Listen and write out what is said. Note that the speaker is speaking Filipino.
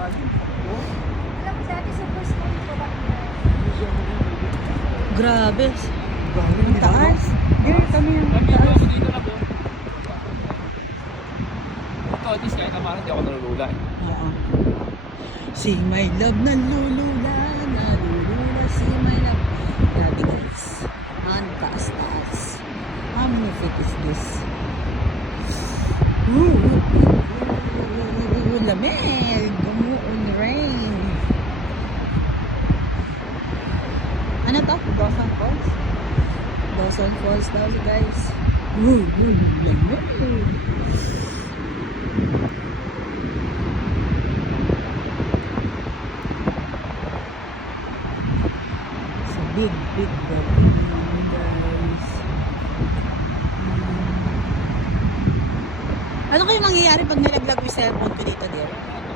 lalim. Oh. Alam mo dati sa first time ko ba? Grabe. Grabe, Ang taas. Girl, kami yung taas. Dito na po. Ito, at least kahit naman hindi ako nalulula eh. Oo. Si my love nalulula, nalulula si my love. Grabe guys. Ang taas-taas. How many feet is this? Lamig. Gumuon rain. Ano to? Dawson Falls? Dawson Falls daw guys. Lamig. So big volcano guys. Ano kayo mangyayari pag nalaglag yung cellphone ko dito, dear?